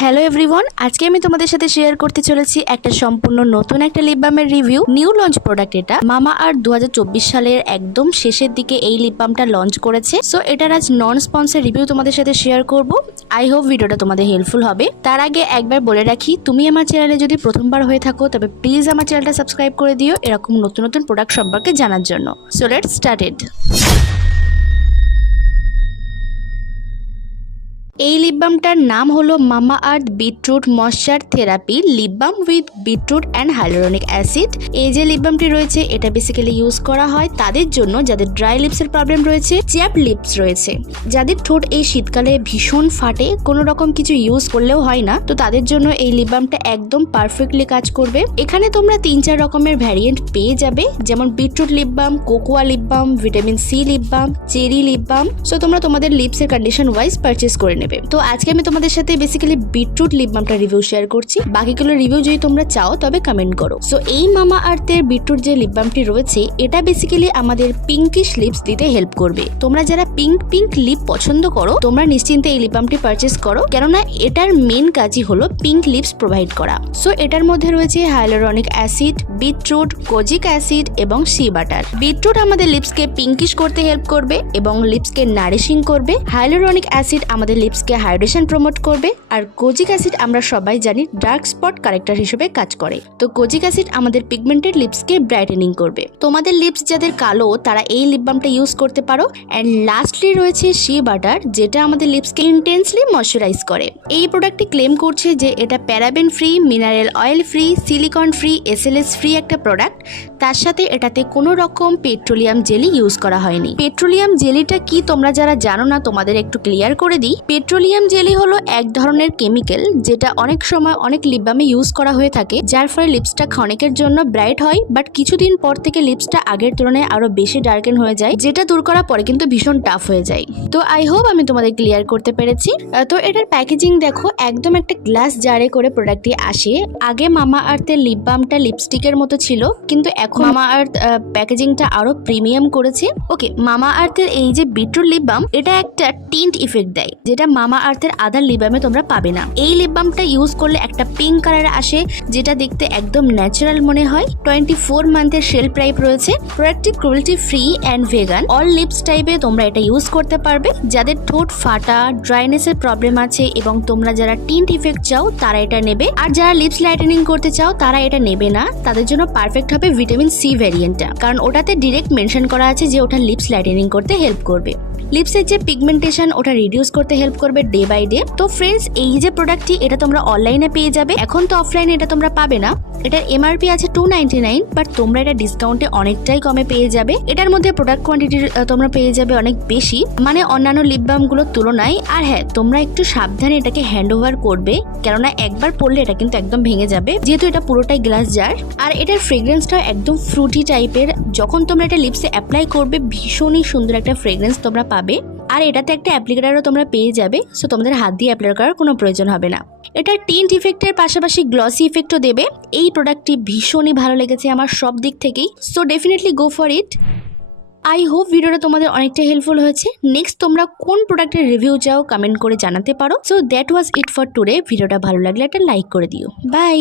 Hello everyone, আজকে আমি তোমাদের সাথে শেয়ার করতে চলেছি একটা সম্পূর্ণ নতুন একটা লিপ বামের রিভিউ। নিউ লঞ্চ প্রোডাক্ট এটা। মামা আর্থ 2024 সালের একদম শেষের দিকে এই লিপ বামটা লঞ্চ করেছে। সো এটার আজ নন স্পন্সর রিভিউ তোমাদের সাথে শেয়ার করব। আই হোপ ভিডিওটা তোমাদের হেল্পফুল হবে। তার আগে একবার বলে রাখি, তুমি আমার চ্যানেলে যদি প্রথমবার হয়ে থাকো তবে প্লিজ আমার চ্যানেলটা সাবস্ক্রাইব করে দিও এরকম নতুন নতুন প্রোডাক্ট সম্পর্কে জানার জন্য। So let's started. এই লিপ বামটার নাম হলো Mamaearth beetroot moisture therapy lip balm with beetroot and hyaluronic acid. এই যে লিপ বামটি রয়েছে এটা বেসিক্যালি ইউজ করা হয় তাদের জন্য যাদের ড্রাই লিপসের প্রবলেম রয়েছে, চ্যাপড লিপস রয়েছে, যাদের ঠোঁট এই শীতকালে ভীষণ ফাটে, কোনো রকম কিছু ইউজ করলেও হয় না, তো তাদের জন্য এই লিপ বামটা একদম পারফেক্টলি কাজ করবে। এখানে তোমরা 3-4 রকমের ভ্যারিয়েন্ট পেয়ে যাবে, যেমন beetroot lip balm, cocoa lip balm, vitamin C lip balm, cherry lip balm. So তোমরা তোমাদের লিপসের কন্ডিশন ওয়াইজ পারচেস করে নেবে। তো আজকে আমি তোমাদের সাথে বেসিক্যালি বিটরুট লিপ বামটা রিভিউ শেয়ার করছি। বাকিগুলো রিভিউ যদি তোমরা চাও তবে কমেন্ট করো। সো এই মামা আর্থের বিটরুট যে লিপ বামটি রয়েছে এটা বেসিক্যালি আমাদের পিঙ্কিশ লিপস দিতে হেল্প করবে। তোমরা যারা পিঙ্ক লিপ পছন্দ করো তোমরা নিশ্চিন্তে এই লিপ বামটি পারচেস করো, কেননা এটার মেন কাজই হলো পিঙ্ক লিপস প্রোভাইড করা। সো এটার মধ্যে রয়েছে hyaluronic acid, beetroot, kojic acid এবং সি বাটার। বিটরুট আমাদের লিপসকে পিঙ্কিশ করতে হেল্প করবে এবং লিপসকে নারিশিং করবে। হাইলোরনিক অ্যাসিড আমাদের লিপসকে হাইড্রেশন প্রমোট করবে, আর কোজিক অ্যাসিড আমরা সবাই জানি ডার্ক স্পট কারেক্টর হিসেবে কাজ করে। তো কোজিক অ্যাসিড আমাদের পিগমেন্টেড লিপসকে ব্রাইটেনিং করবে। তোমাদের লিপস যাদের কালো তারা এই লিপ বামটা ইউজ করতে পারো। এন্ড লাস্টলি রয়েছে শি বাটার, যেটা আমাদের লিপসকে ইন্টেন্সলি ময়শ্চারাইজ করে। এই প্রোডাক্টটি ক্লেম করছে যে এটা paraben free, mineral oil free, silicone free, SLS free একটা প্রোডাক্ট। তার সাথে এটাতে কোনো রকম পেট্রোলিয়াম জেলি ইউজ করা হয়নি। পেট্রোলিয়াম জেলিটা কি তোমরা যারা জানো না তোমাদের একটু ক্লিয়ার করে দিই। পেট্রোলিয়াম জেলি হলো এক ধরনের কেমিক্যাল যেটা অনেক সময় অনেক লিপ বামে ইউজ করা হয়ে থাকে, যার ফলে লিপসটা ক্ষণিকের জন্য ব্রাইট হয়, বাট কিছুদিন পর থেকে লিপসটা আগের তুলনায় আরো বেশি ডার্কেন হয়ে যায়, যেটা দূর করার পরে কিন্তু ভীষণ টাফ হয়ে যায়। তো আই হোপ আমি তোমাদের ক্লিয়ার করতে পেরেছি। তো এটার প্যাকেজিং দেখো, একদম একটা গ্লাস জারে করে প্রোডাক্টটি আসে। আগে মামা আর্থের লিপ বামটা লিপস্টিকের মতো ছিল, কিন্তু এখন মামা আর্থ প্যাকেজিংটা আরো প্রিমিয়াম করেছে। ওকে, মামা আর্থের এই যে বিটরুট লিপ বাম এটা একটা টিন্ট ইফেক্ট দেয়, যেটা মামা আর্থের আদার লিপ বামে তোমরা পাবে না। এই লিপ বামটা ইউজ করলে একটা পিঙ্ক কালার আসে, যেটা দেখতে একদম ন্যাচারাল মনে হয়। 24 মান্থের শেলফ লাইফ রয়েছে। প্রোডাক্টটি cruelty free and vegan. All lips টাইপে তোমরা এটা ইউজ করতে পারবে। যাদের ঠোঁট ফাটা, ড্রাইনেসের প্রবলেম আছে এবং তোমরা যারা টিন্ট ইফেক্ট চাও তারা এটা নেবে, আর যারা লিপস লাইটেনিং করতে চাও তারা এটা নেবে না। তাদের জন্য পারফেক্ট হবে ভিটামিন সি ভ্যারিয়েন্টটা, কারণ ওটাতে ডিরেক্ট মেনশন করা আছে যে ওটা লিপস লাইটেনিং করতে হেল্প করবে। লিপসের যে পিগমেন্টেশন ওটা রিডিউস করতে হেল্প করবে ডে বাই ডে। তো ফ্রেন্ডস, এই যে প্রোডাক্টটি এটা তোমরা অনলাইনে পেয়ে যাবে। এখন তো অফলাইনে এটা তোমরা পাবে না। এটার এমআরপি আছে 299, বাট তোমরা এটা ডিসকাউন্টে অনেকটাই কমে পেয়ে যাবে। এটার মধ্যে প্রোডাক্ট কোয়ান্টিটি তোমরা পেয়ে যাবে অনেক বেশি, মানে অন্যান্য লিপ বামগুলোর তুলনায়। আর হ্যাঁ, তোমরা একটু সাবধানে এটাকে হ্যান্ড ওভার করবে, কেননা একবার পড়লে এটা কিন্তু একদম ভেঙে যাবে, যেহেতু এটা পুরোটাই গ্লাস জার। আর এটার ফ্রেগ্রেন্সটা একদম ফ্রুটি টাইপের। যখন তোমরা এটা লিপসে অ্যাপ্লাই করবে ভীষণই সুন্দর একটা ফ্রেগ্রেন্স তোমরা পাবে। আর এটাতে একটা অ্যাপ্লিকেটারও তোমরা পেয়ে যাবে, সো তোমাদের হাত দিয়ে অ্যাপ্লাই করার কোনো প্রয়োজন হবে না। এটা টিন্ট ইফেক্টের পাশাপাশি গ্লসি ইফেক্টও দেবে। এই প্রোডাক্টটি ভীষণই ভালো লেগেছে আমার সব দিক থেকেই। So definitely go for it. I hope ভিডিওটা তোমাদের অনেকটা হেল্পফুল হয়েছে। নেক্সট তোমরা কোন প্রোডাক্টের রিভিউ চাও কমেন্ট করে জানাতে পারো। So that was it for today. ভিডিওটা ভালো লাগলে একটা লাইক করে দিও। বাই।